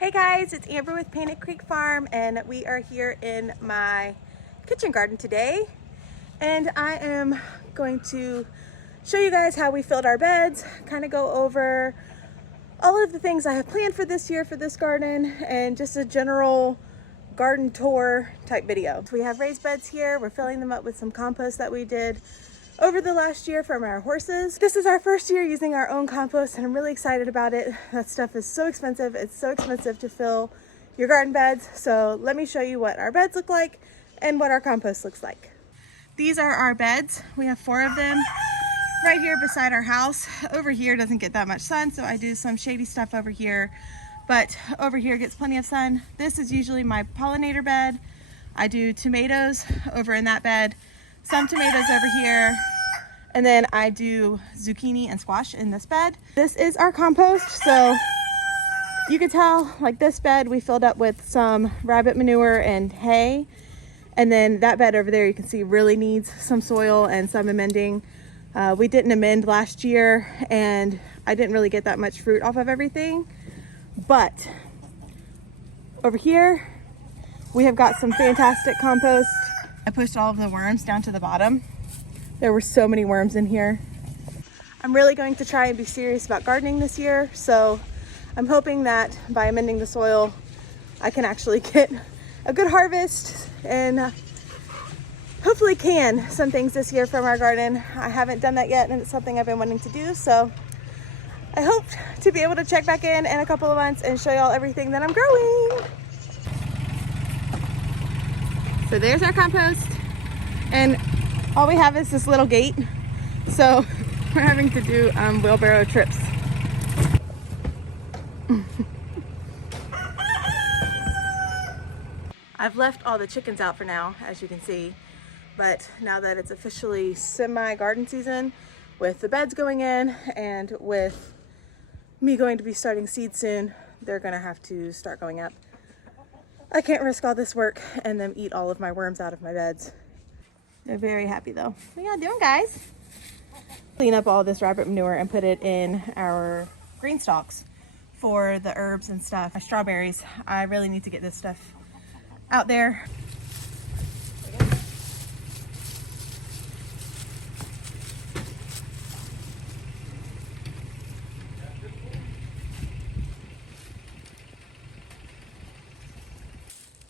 Hey guys, it's Amber with Painted Creek Farm, and we are here in my kitchen garden today. And I am going to show you guys how we filled our beds, kind of go over all of the things I have planned for this year for this garden, and just a general garden tour type video. So we have raised beds here. We're filling them up with some compost that we did over the last year from our horses. This is our first year using our own compost, and I'm really excited about it. That stuff is so expensive. It's so expensive to fill your garden beds. So let me show you what our beds look like and what our compost looks like. These are our beds. We have 4 of them right here beside our house. Over here doesn't get that much sun, so I do some shady stuff over here, but over here gets plenty of sun. This is usually my pollinator bed. I do tomatoes over in that bed, some tomatoes over here, and then I do zucchini and squash in this bed. This is our compost. So you can tell, like, this bed we filled up with some rabbit manure and hay, and then that bed over there you can see really needs some soil and some amending. We didn't amend last year, and I didn't really get that much fruit off of everything. But over here we have got some fantastic compost. I pushed all of the worms down to the bottom. There were so many worms in here. I'm really going to try and be serious about gardening this year, so I'm hoping that by amending the soil I can actually get a good harvest and hopefully can some things this year from our garden. I haven't done that yet, and it's something I've been wanting to do, so I hope to be able to check back in a couple of months and show y'all everything that I'm growing. So there's our compost, and all we have is this little gate, so we're having to do wheelbarrow trips. I've left all the chickens out for now, as you can see, but now that it's officially semi-garden season, with the beds going in and with me going to be starting seed soon, they're gonna have to start going up. I can't risk all this work and them eat all of my worms out of my beds. They're very happy though. What y'all doing, guys? Clean up all this rabbit manure and put it in our green stalks for the herbs and stuff. My strawberries, I really need to get this stuff out there.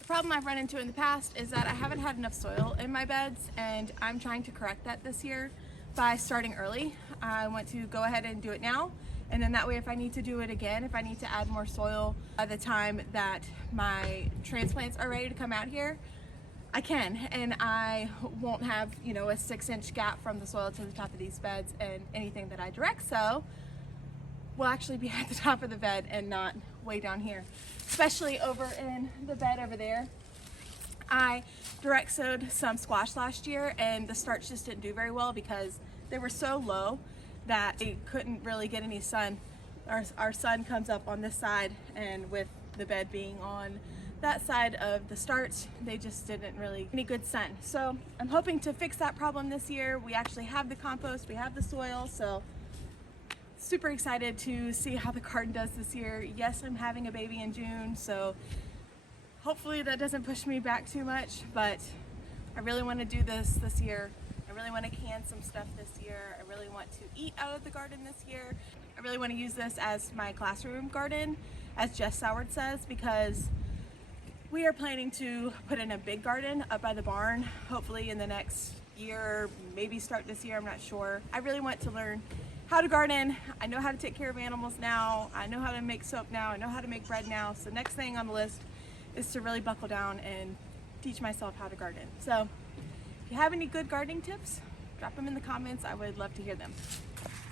The problem I've run into in the past is that I haven't had enough soil in my beds, and I'm trying to correct that this year by starting early. I want to go ahead and do it now, and then that way if I need to do it again, if I need to add more soil by the time that my transplants are ready to come out here, I can, and I won't have, you know, a 6-inch gap from the soil to the top of these beds and anything that I direct sow will actually be at the top of the bed and not way down here, especially over in the bed over there. I direct sowed some squash last year, and the starts just didn't do very well because they were so low that they couldn't really get any sun. Our sun comes up on this side, and with the bed being on that side of the starts, they just didn't really get any good sun. So I'm hoping to fix that problem this year. We actually have the compost, we have the soil, so super excited to see how the garden does this year. Yes, I'm having a baby in June, so hopefully that doesn't push me back too much, but I really want to do this year. I really want to can some stuff this year. I really want to eat out of the garden this year. I really want to use this as my classroom garden, as Jess Soward says, because we are planning to put in a big garden up by the barn, hopefully in the next year, maybe start this year, I'm not sure. I really want to learn how to garden. I know how to take care of animals now. I know how to make soap now. I know how to make bread now. So next thing on the list is to really buckle down and teach myself how to garden. So if you have any good gardening tips, drop them in the comments. I would love to hear them.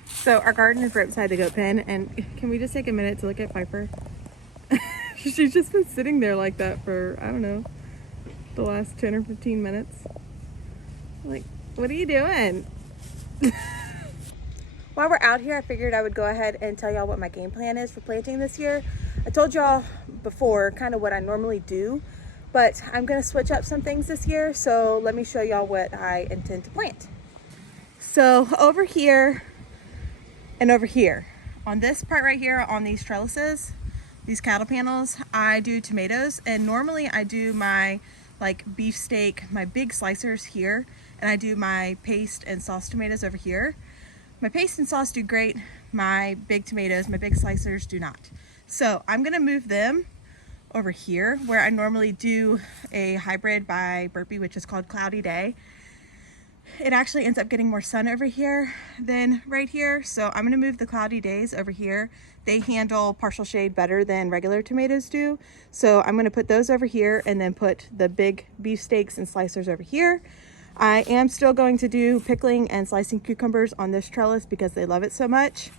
So our garden is right beside the goat pen, and can we just take a minute to look at Piper? She's just been sitting there like that for, I don't know, the last 10 or 15 minutes. Like, what are you doing? While we're out here, I figured I would go ahead and tell y'all what my game plan is for planting this year. I told y'all before kind of what I normally do, but I'm gonna switch up some things this year, so let me show y'all what I intend to plant. So over here and over here, on this part right here, on these trellises, these cattle panels, I do tomatoes, and normally I do my like beefsteak, my big slicers here, and I do my paste and sauce tomatoes over here. My paste and sauce do great. My big tomatoes, my big slicers do not. So I'm gonna move them over here where I normally do a hybrid by Burpee, which is called Cloudy Day. It actually ends up getting more sun over here than right here. So I'm gonna move the Cloudy Days over here. They handle partial shade better than regular tomatoes do. So I'm gonna put those over here and then put the big beefsteaks and slicers over here. I am still going to do pickling and slicing cucumbers on this trellis because they love it so much.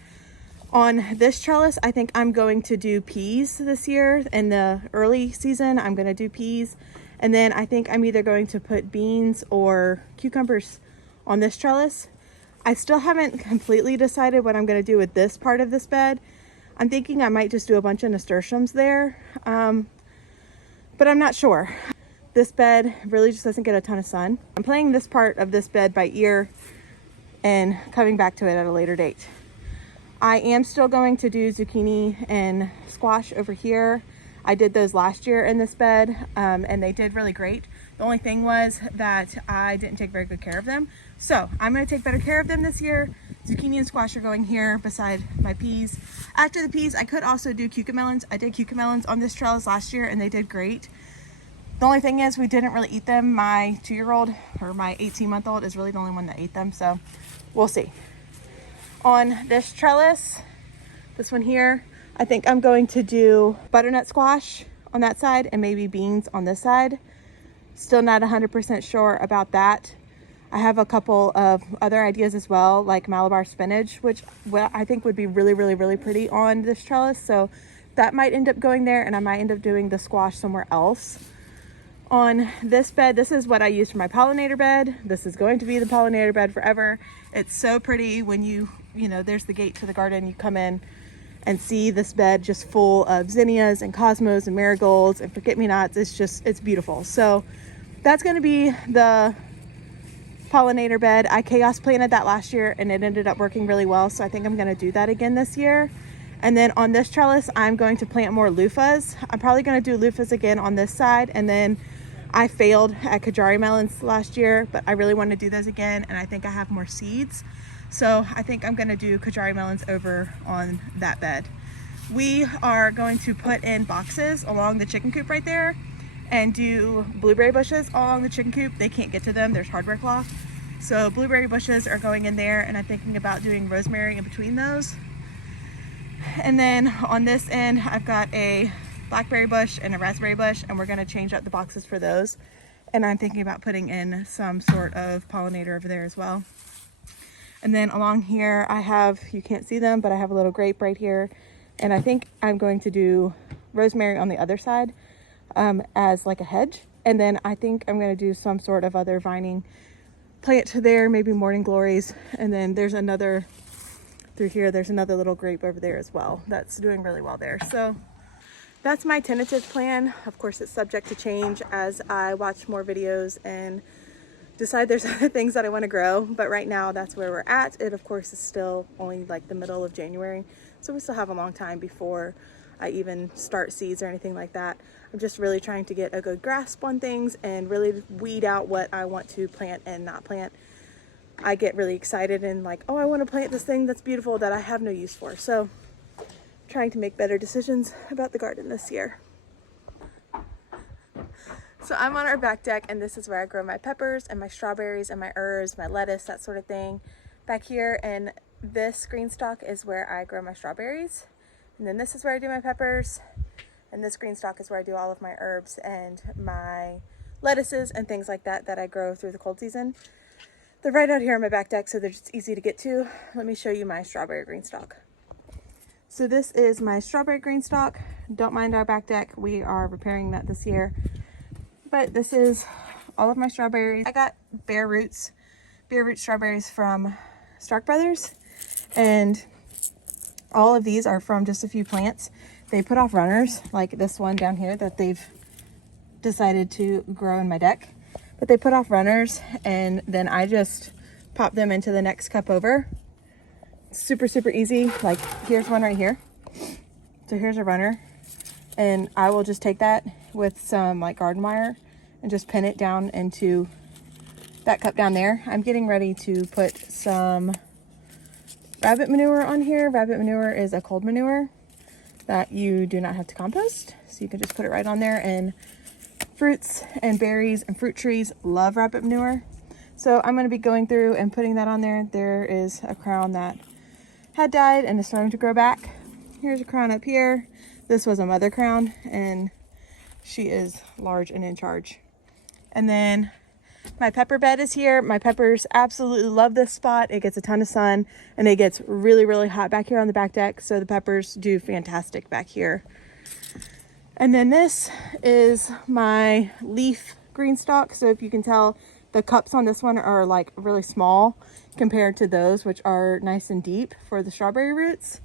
On this trellis, I think I'm going to do peas this year. In the early season, I'm gonna do peas. And then I think I'm either going to put beans or cucumbers on this trellis. I still haven't completely decided what I'm gonna do with this part of this bed. I'm thinking I might just do a bunch of nasturtiums there, but I'm not sure. This bed really just doesn't get a ton of sun. I'm playing this part of this bed by ear and coming back to it at a later date. I am still going to do zucchini and squash over here. I did those last year in this bed, and they did really great. The only thing was that I didn't take very good care of them. So I'm gonna take better care of them this year. Zucchini and squash are going here beside my peas. After the peas, I could also do cucamelons. I did cucamelons on this trellis last year and they did great. The only thing is we didn't really eat them. My 2-year-old or my 18-month-old is really the only one that ate them, so we'll see. On this trellis, this one here, I think I'm going to do butternut squash on that side and maybe beans on this side. Still not 100% sure about that. I have a couple of other ideas as well, like Malabar spinach, which I think would be really, really, really pretty on this trellis. So that might end up going there, and I might end up doing the squash somewhere else. On this bed, this is what I use for my pollinator bed. This is going to be the pollinator bed forever. It's so pretty when you know, there's the gate to the garden. You come in and see this bed just full of zinnias and cosmos and marigolds and forget-me-nots. It's beautiful. So that's going to be the pollinator bed. I chaos planted that last year and it ended up working really well. So I think I'm going to do that again this year. And then on this trellis, I'm going to plant more loofahs. I'm probably going to do loofahs again on this side. And then I failed at Kajari melons last year, but I really want to do those again. And I think I have more seeds. So I think I'm going to do Kajari melons over on that bed. We are going to put in boxes along the chicken coop right there and do blueberry bushes along the chicken coop. They can't get to them. There's hardware cloth. So blueberry bushes are going in there, and I'm thinking about doing rosemary in between those. And then on this end, I've got a blackberry bush and a raspberry bush, and we're going to change up the boxes for those. And I'm thinking about putting in some sort of pollinator over there as well. And then along here, I have, you can't see them, but I have a little grape right here. And I think I'm going to do rosemary on the other side as like a hedge. And then I think I'm going to do some sort of other vining plant there, maybe morning glories. And then there's another through here. There's another little grape over there as well. That's doing really well there. So that's my tentative plan. Of course, it's subject to change as I watch more videos and decide there's other things that I want to grow. But right now, that's where we're at. It, of course, is still only like the middle of January. So we still have a long time before I even start seeds or anything like that. I'm just really trying to get a good grasp on things and really weed out what I want to plant and not plant. I get really excited and like, oh, I want to plant this thing that's beautiful that I have no use for. So trying to make better decisions about the garden this year. So I'm on our back deck, and this is where I grow my peppers and my strawberries and my herbs, my lettuce, that sort of thing. Back here, and this green stalk is where I grow my strawberries. And then this is where I do my peppers. And this green stalk is where I do all of my herbs and my lettuces and things like that that I grow through the cold season. They're right out here on my back deck, so they're just easy to get to. Let me show you my strawberry green stalk. So this is my strawberry green stalk. Don't mind our back deck. We are repairing that this year. But this is all of my strawberries. I got bare root strawberries from Stark Brothers. And all of these are from just a few plants. They put off runners, like this one down here that they've decided to grow in my deck. But they put off runners, and then I just pop them into the next cup over. Super, super easy. Like, here's one right here. So here's a runner. And I will just take that with some like garden wire and just pin it down into that cup down there. I'm getting ready to put some rabbit manure on here. Rabbit manure is a cold manure that you do not have to compost. So you can just put it right on there, and fruits and berries and fruit trees love rabbit manure. So I'm going to be going through and putting that on there. There is a crown that had died and is starting to grow back. Here's a crown up here. This was a mother crown and she is large and in charge. And then my pepper bed is here. My peppers absolutely love this spot. It gets a ton of sun and it gets really, really hot back here on the back deck. So the peppers do fantastic back here. And then this is my leaf green stalk. So if you can tell, the cups on this one are like really small compared to those, which are nice and deep for the strawberry roots.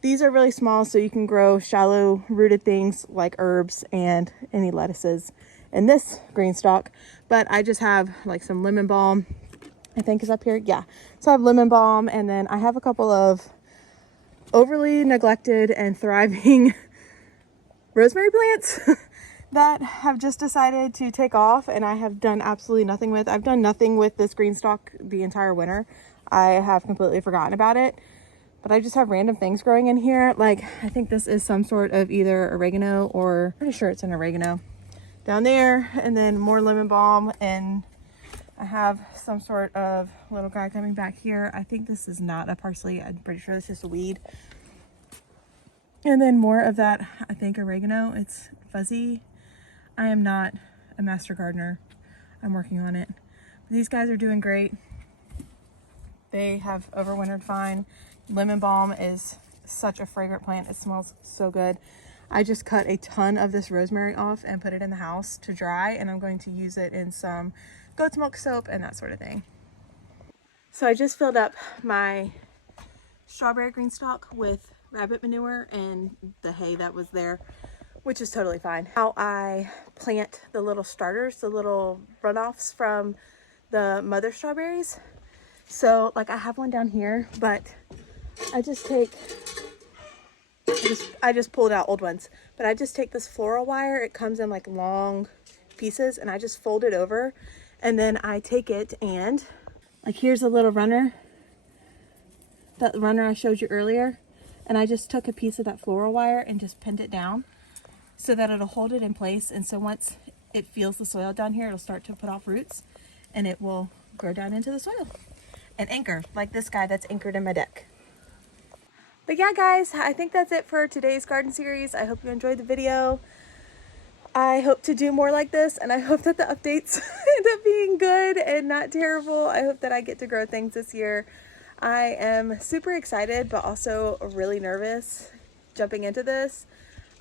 These are really small, so you can grow shallow rooted things like herbs and any lettuces in this green stalk. But I just have like some lemon balm, I think is up here. Yeah, so I have lemon balm, and then I have a couple of overly neglected and thriving rosemary plants that have just decided to take off, and I have done absolutely nothing with. I've done nothing with this green stalk the entire winter. I have completely forgotten about it. But I just have random things growing in here. Like, I think this is some sort of either oregano, or pretty sure it's an oregano down there. And then more lemon balm. And I have some sort of little guy coming back here. I think this is not a parsley. I'm pretty sure it's just a weed. And then more of that, I think, oregano. It's fuzzy. I am not a master gardener. I'm working on it. But these guys are doing great. They have overwintered fine. Lemon balm is such a fragrant plant. It smells so good. I just cut a ton of this rosemary off and put it in the house to dry, and I'm going to use it in some goat's milk soap and that sort of thing. So I just filled up my strawberry green stalk with rabbit manure and the hay that was there, which is totally fine. Now I plant the little starters, the little runoffs from the mother strawberries. So like I have one down here, but I just pulled out old ones, but I just take this floral wire. It comes in like long pieces, and I just fold it over, and then I take it and like, here's a little runner, that runner I showed you earlier. And I just took a piece of that floral wire and just pinned it down so that it'll hold it in place. And so once it feels the soil down here, it'll start to put off roots and it will grow down into the soil and anchor, like this guy that's anchored in my deck. But yeah, guys, I think that's it for today's garden series. I hope you enjoyed the video. I hope to do more like this, and I hope that the updates end up being good and not terrible. I hope that I get to grow things this year. I am super excited, but also really nervous jumping into this.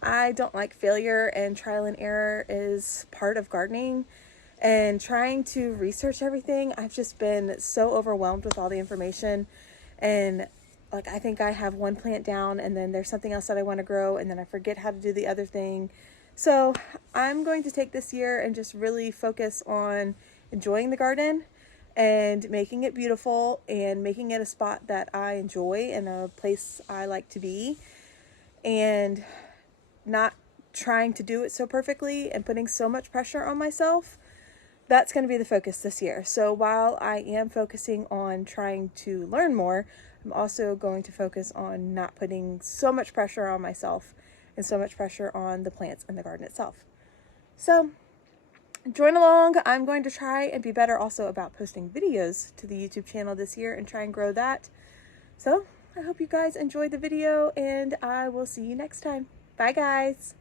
I don't like failure, and trial and error is part of gardening. And trying to research everything, I've just been so overwhelmed with all the information, and like, I think I have one plant down and then there's something else that I want to grow, and then I forget how to do the other thing. So I'm going to take this year and just really focus on enjoying the garden and making it beautiful and making it a spot that I enjoy and a place I like to be, and not trying to do it so perfectly and putting so much pressure on myself. That's going to be the focus this year. So while I am focusing on trying to learn more, I'm also going to focus on not putting so much pressure on myself and so much pressure on the plants and the garden itself. So join along. I'm going to try and be better also about posting videos to the YouTube channel this year and try and grow that. So I hope you guys enjoyed the video, and I will see you next time. Bye, guys.